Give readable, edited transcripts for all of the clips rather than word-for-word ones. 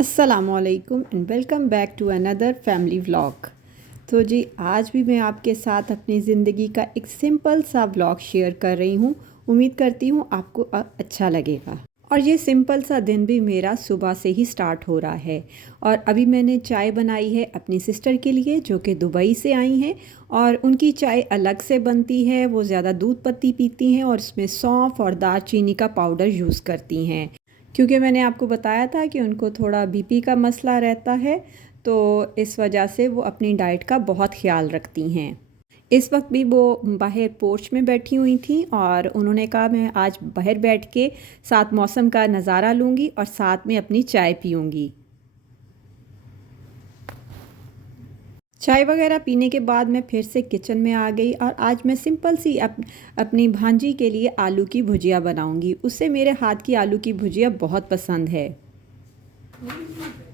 अस्सलामुअलैकुम and welcome back to another family vlog. तो जी आज भी मैं आपके साथ अपनी ज़िंदगी का एक सिंपल सा व्लॉग शेयर कर रही हूँ। उम्मीद करती हूँ आपको अच्छा लगेगा। और ये सिंपल सा दिन भी मेरा सुबह से ही स्टार्ट हो रहा है। और अभी मैंने चाय बनाई है अपनी सिस्टर के लिए जो कि दुबई से आई हैं। और उनकी चाय अलग से बनती है, वो ज़्यादा दूध पत्ती पीती हैं और इसमें सौंफ और दालचीनी का पाउडर यूज़ करती हैं। क्योंकि मैंने आपको बताया था कि उनको थोड़ा बीपी का मसला रहता है, तो इस वजह से वो अपनी डाइट का बहुत ख्याल रखती हैं। इस वक्त भी वो बाहर पोर्च में बैठी हुई थी और उन्होंने कहा मैं आज बाहर बैठ के साथ मौसम का नज़ारा लूँगी और साथ में अपनी चाय पीऊँगी। चाय वगैरह पीने के बाद मैं फिर से किचन में आ गई और आज मैं सिंपल सी अपनी भांजी के लिए आलू की भुजिया बनाऊंगी। उससे मेरे हाथ की आलू की भुजिया बहुत पसंद है।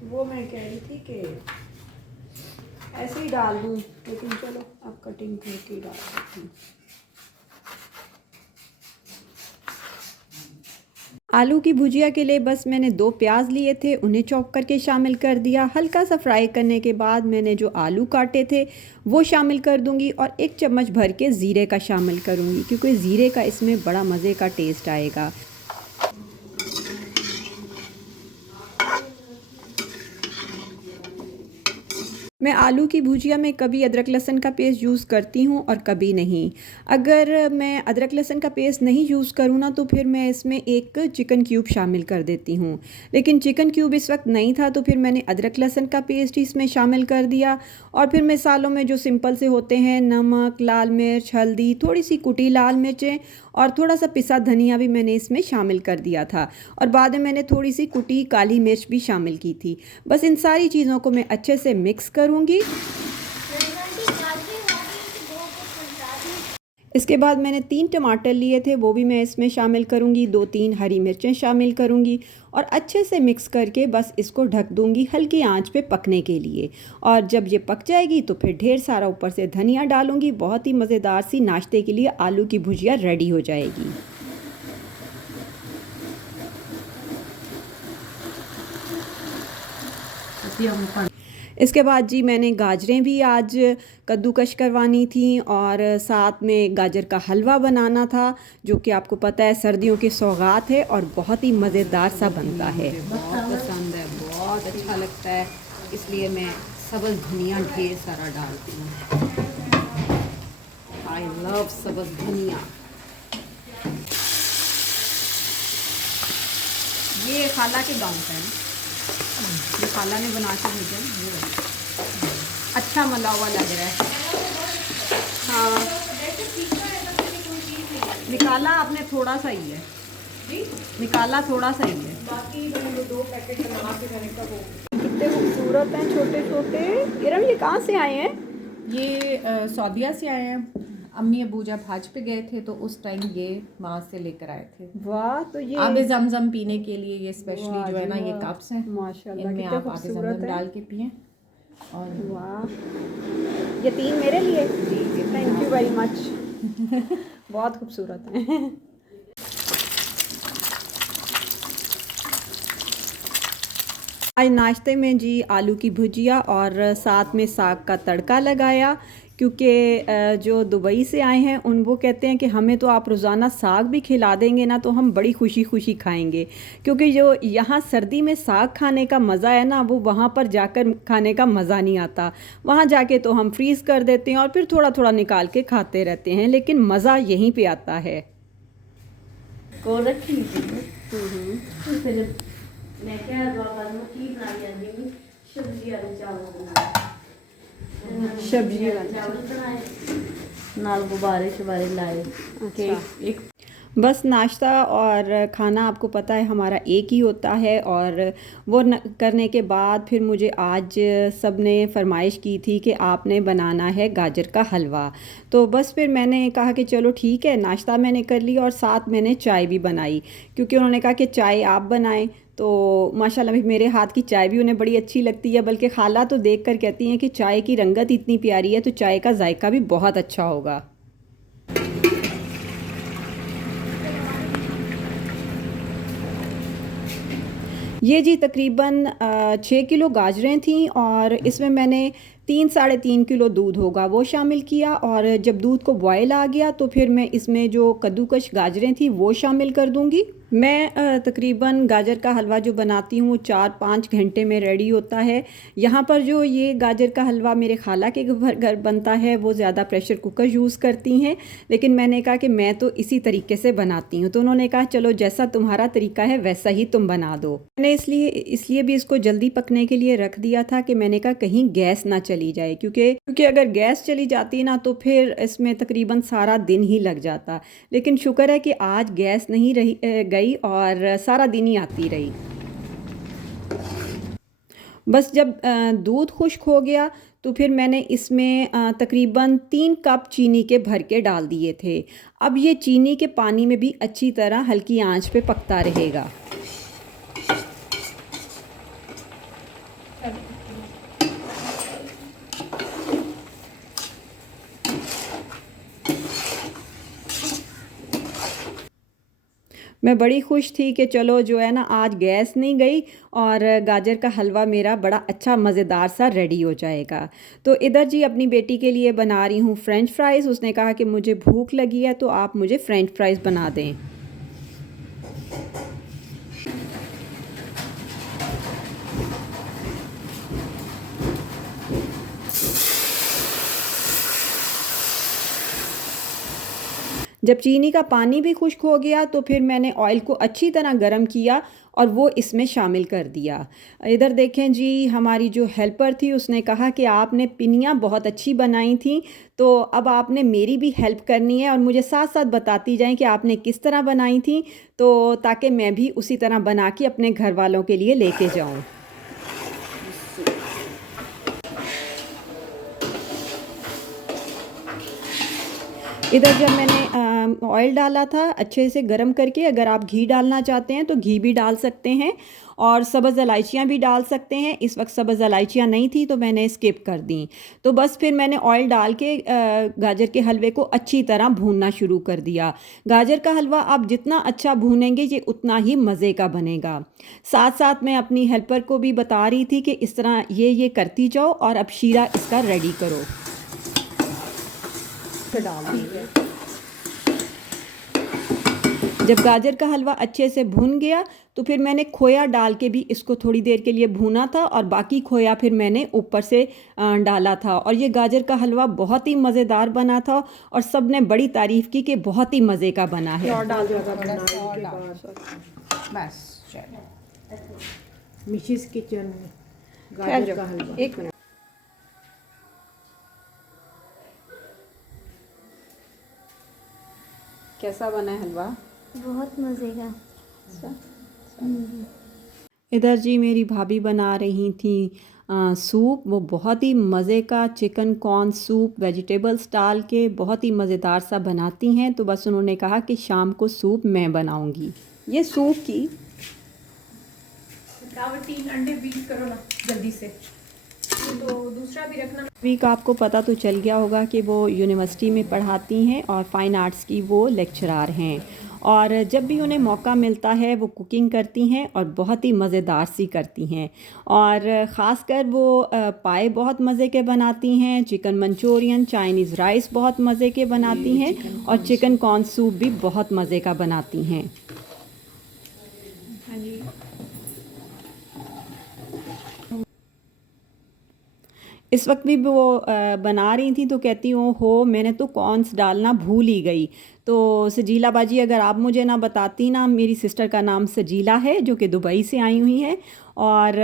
वो मैं कह रही थी कि ऐसे ही डाल दूँ, लेकिन चलो अब कटिंग करके डाल देती हूँ। आलू की भुजिया के लिए बस मैंने 2 प्याज लिए थे, उन्हें चॉप करके शामिल कर दिया। हल्का सा फ्राई करने के बाद मैंने जो आलू काटे थे वो शामिल कर दूंगी और 1 चम्मच भर के ज़ीरे का शामिल करूंगी क्योंकि ज़ीरे का इसमें बड़ा मज़े का टेस्ट आएगा। मैं आलू की भुजिया में कभी अदरक लहसुन का पेस्ट यूज़ करती हूँ और कभी नहीं। अगर मैं अदरक लहसुन का पेस्ट नहीं यूज़ करूँ ना तो फिर मैं इसमें एक चिकन क्यूब शामिल कर देती हूँ, लेकिन चिकन क्यूब इस वक्त नहीं था तो फिर मैंने अदरक लहसुन का पेस्ट ही इसमें शामिल कर दिया। और फिर मसालों में जो सिंपल से होते हैं नमक, लाल मिर्च, हल्दी, थोड़ी सी कुटी लाल मिर्चें और थोड़ा सा पिसा धनिया भी मैंने इसमें शामिल कर दिया था। और बाद में मैंने थोड़ी सी कुटी काली मिर्च भी शामिल की थी। बस इन सारी चीज़ों को मैं अच्छे से मिक्स करूँगी। इसके बाद मैंने 3 टमाटर लिए थे, वो भी मैं इसमें शामिल करूँगी, 2-3 हरी मिर्चें शामिल करूँगी और अच्छे से मिक्स करके बस इसको ढक दूँगी हल्की आंच पे पकने के लिए। और जब ये पक जाएगी तो फिर ढेर सारा ऊपर से धनिया डालूँगी। बहुत ही मज़ेदार सी नाश्ते के लिए आलू की भुजिया रेडी हो जाएगी। इसके बाद जी मैंने गाजरें भी आज कद्दूकश करवानी थी और साथ में गाजर का हलवा बनाना था जो कि आपको पता है सर्दियों की सौगात है और बहुत ही मज़ेदार सा बनता है। बहुत पसंद है, बहुत अच्छा लगता है, इसलिए मैं सब्ज़ धनिया ढेर सारा डालती हूँ। आई लव सब्ज़ धनिया। ये खाला के गांव का है, ये खाला ने बना के भेजा। अच्छा मला हुआ लग रहा है। हाँ निकाला आपने थोड़ा सा ही है, निकाला थोड़ा सा ही है, बाकी 2 पैकेट बना के मैंने का वो। कितने खूबसूरत हैं छोटे छोटे। इरम ये कहाँ से आए हैं? ये सऊदीया से आए हैं। अम्मी अबू जब हज पे गए थे तो उस टाइम ये वहाँ से लेकर आए थे। वाह, तो ये आबे जमजम पीने के लिए ये स्पेशली जो है ना ये कप्स हैं, माशाल्लाह इनमें कितने आप आबे खूबसूरत जमजम है। डाल के पिएं। और वाह, ये 3 मेरे लिए। जी थैंक यू वेरी मच। बहुत खूबसूरत हैं। आज नाश्ते में जी आलू की भुजिया और साथ में साग का तड़का लगाया क्योंकि जो दुबई से आए हैं वो कहते हैं कि हमें तो आप रोज़ाना साग भी खिला देंगे ना तो हम बड़ी खुशी खुशी खाएंगे, क्योंकि जो यहाँ सर्दी में साग खाने का मज़ा है ना वो वहाँ पर जाकर खाने का मज़ा नहीं आता। वहाँ जाके तो हम फ्रीज़ कर देते हैं और फिर थोड़ा थोड़ा निकाल के खाते रहते हैं, लेकिन मज़ा यहीं पे आता है। को रखी फिर मैं क्या की बनाई सब्जी वाले चावल बनाए नाल गुब्बारे शुबारे लाए। अच्छा, एक बस नाश्ता और खाना आपको पता है हमारा एक ही होता है। और वो करने के बाद फिर मुझे आज सब ने फरमाइश की थी कि आपने बनाना है गाजर का हलवा। तो बस फिर मैंने कहा कि चलो ठीक है, नाश्ता मैंने कर लिया और साथ मैंने चाय भी बनाई क्योंकि उन्होंने कहा कि चाय आप बनाएं। तो माशाल्लाह मेरे हाथ की चाय भी उन्हें बड़ी अच्छी लगती है, बल्कि खाला तो देख कर कहती हैं कि चाय की रंगत इतनी प्यारी है तो चाय का जायका भी बहुत अच्छा होगा। ये जी तकरीबन 6 किलो गाजरें थीं और इसमें मैंने 3-3.5 किलो दूध होगा वो शामिल किया। और जब दूध को बॉयल आ गया तो फिर मैं इसमें जो कद्दूकश गाजरें थी वो शामिल कर दूंगी। मैं तकरीबन गाजर का हलवा जो बनाती हूँ 4-5 घंटे में रेडी होता है। यहाँ पर जो ये गाजर का हलवा मेरे खाला के घर बनता है वो ज़्यादा प्रेशर कुकर यूज़ करती हैं, लेकिन मैंने कहा कि मैं तो इसी तरीके से बनाती हूँ। तो उन्होंने कहा चलो जैसा तुम्हारा तरीका है वैसा ही तुम बना दो। मैंने इसलिए भी इसको जल्दी पकने के लिए रख दिया था कि मैंने कहा कहीं गैस ना चली जाए, क्योंकि अगर गैस चली जाती ना तो फिर इसमें तकरीबन सारा दिन ही लग जाता। लेकिन शुक्र है कि आज गैस नहीं गई और सारा दिन ही आती रही। बस जब दूध खुश्क हो गया तो फिर मैंने इसमें तकरीबन 3 कप चीनी के भर के डाल दिए थे। अब ये चीनी के पानी में भी अच्छी तरह हल्की आंच पे पकता रहेगा। मैं बड़ी खुश थी कि चलो जो है ना आज गैस नहीं गई और गाजर का हलवा मेरा बड़ा अच्छा मज़ेदार सा रेडी हो जाएगा। तो इधर जी अपनी बेटी के लिए बना रही हूँ फ़्रेंच फ्राइज़। उसने कहा कि मुझे भूख लगी है तो आप मुझे फ़्रेंच फ्राइज़ बना दें। जब चीनी का पानी भी खुश्क हो गया तो फिर मैंने ऑयल को अच्छी तरह गर्म किया और वो इसमें शामिल कर दिया। इधर देखें जी हमारी जो हेल्पर थी उसने कहा कि आपने पिनियाँ बहुत अच्छी बनाई थी, तो अब आपने मेरी भी हेल्प करनी है और मुझे साथ साथ बताती जाएं कि आपने किस तरह बनाई थी, तो ताकि मैं भी उसी तरह बना के अपने घर वालों के लिए लेके जाऊँ। इधर जब मैंने ऑयल डाला था अच्छे से गरम करके, अगर आप घी डालना चाहते हैं तो घी भी डाल सकते हैं और सब्ज़ इलायचियाँ भी डाल सकते हैं। इस वक्त सब्ज़ इलायचियाँ नहीं थी तो मैंने स्किप कर दी। तो बस फिर मैंने ऑयल डाल के गाजर के हलवे को अच्छी तरह भूनना शुरू कर दिया। गाजर का हलवा आप जितना अच्छा भूनेंगे ये उतना ही मज़े का बनेगा। साथ साथ मैं अपनी हेल्पर को भी बता रही थी कि इस तरह ये करती जाओ और अब शीरा इसका रेडी करो। डाल दीजिए। जब गाजर का हलवा अच्छे से भुन गया तो फिर मैंने खोया डाल के भी इसको थोड़ी देर के लिए भूना था और बाकी खोया फिर मैंने ऊपर से डाला था। और ये गाजर का हलवा बहुत ही मज़ेदार बना था और सब ने बड़ी तारीफ़ की कि बहुत ही मज़े का बना है। मिशिस किचन गाजर का हलवा। एक मिनट। कैसा बना है हलवा? बहुत मज़े का। इधर जी मेरी भाभी बना रही थी सूप। वो बहुत ही मज़े का चिकन कॉर्न सूप वेजिटेबल्स डाल के बहुत ही मज़ेदार सा बनाती हैं। तो बस उन्होंने कहा कि शाम को सूप मैं बनाऊंगी। ये सूप की 3 अंडे बीट करो ना जल्दी से, तो दूसरा भी रखना। वीक आपको पता तो चल गया होगा कि वो यूनिवर्सिटी में पढ़ाती हैं और फ़ाइन आर्ट्स की वो लेक्चरार हैं और जब भी उन्हें मौका मिलता है वो कुकिंग करती हैं और बहुत ही मज़ेदार सी करती हैं। और ख़ासकर वो पाए बहुत मज़े के बनाती हैं, चिकन मंचूरियन, चाइनीज़ राइस बहुत मज़े के बनाती हैं और चिकन कॉर्न सूप भी बहुत मज़े का बनाती हैं। इस वक्त भी वो बना रही थी तो कहती हूँ हो मैंने तो कॉर्न्स डालना भूल ही गई। तो सजीला बाजी अगर आप मुझे ना बताती ना, मेरी सिस्टर का नाम सजीला है जो कि दुबई से आई हुई है, और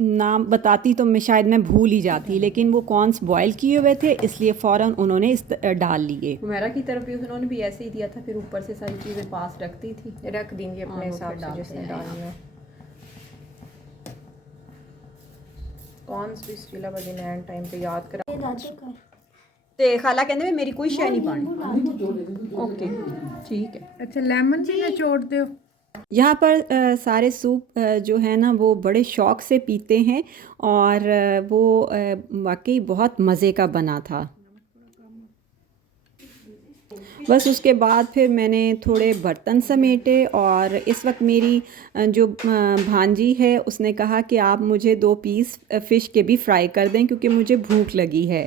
नाम बताती तो मैं भूल ही जाती, लेकिन वो कॉर्न्स बॉयल किए हुए थे इसलिए फ़ौरन उन्होंने डाल लिए। हुमैरा की तरफ भी उन्होंने भी ऐसे ही दिया था, फिर ऊपर से सारी चीज़ें पास रखती थी, रख देंगे अपने हिसाब से जिसने डालनी हो। कॉर्न्स भी स्टीला बजे ने एंड टाइम पे याद करा ते खाला कहते हैं मेरी कोई शय नहीं पानी। ओके ठीक है। अच्छा लेमन भी निचोड़ दो। यहाँ पर सारे सूप जो है ना वो बड़े शौक़ से पीते हैं और वो वाकई बहुत मज़े का बना था। बस उसके बाद फिर मैंने थोड़े बर्तन समेटे और इस वक्त मेरी जो भांजी है उसने कहा कि आप मुझे 2 पीस फ़िश के भी फ्राई कर दें क्योंकि मुझे भूख लगी है।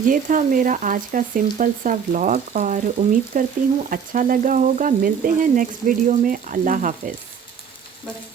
ये था मेरा आज का सिंपल सा व्लॉग और उम्मीद करती हूँ अच्छा लगा होगा। मिलते हैं नेक्स्ट वीडियो में। अल्लाह हाफ़िज़। बस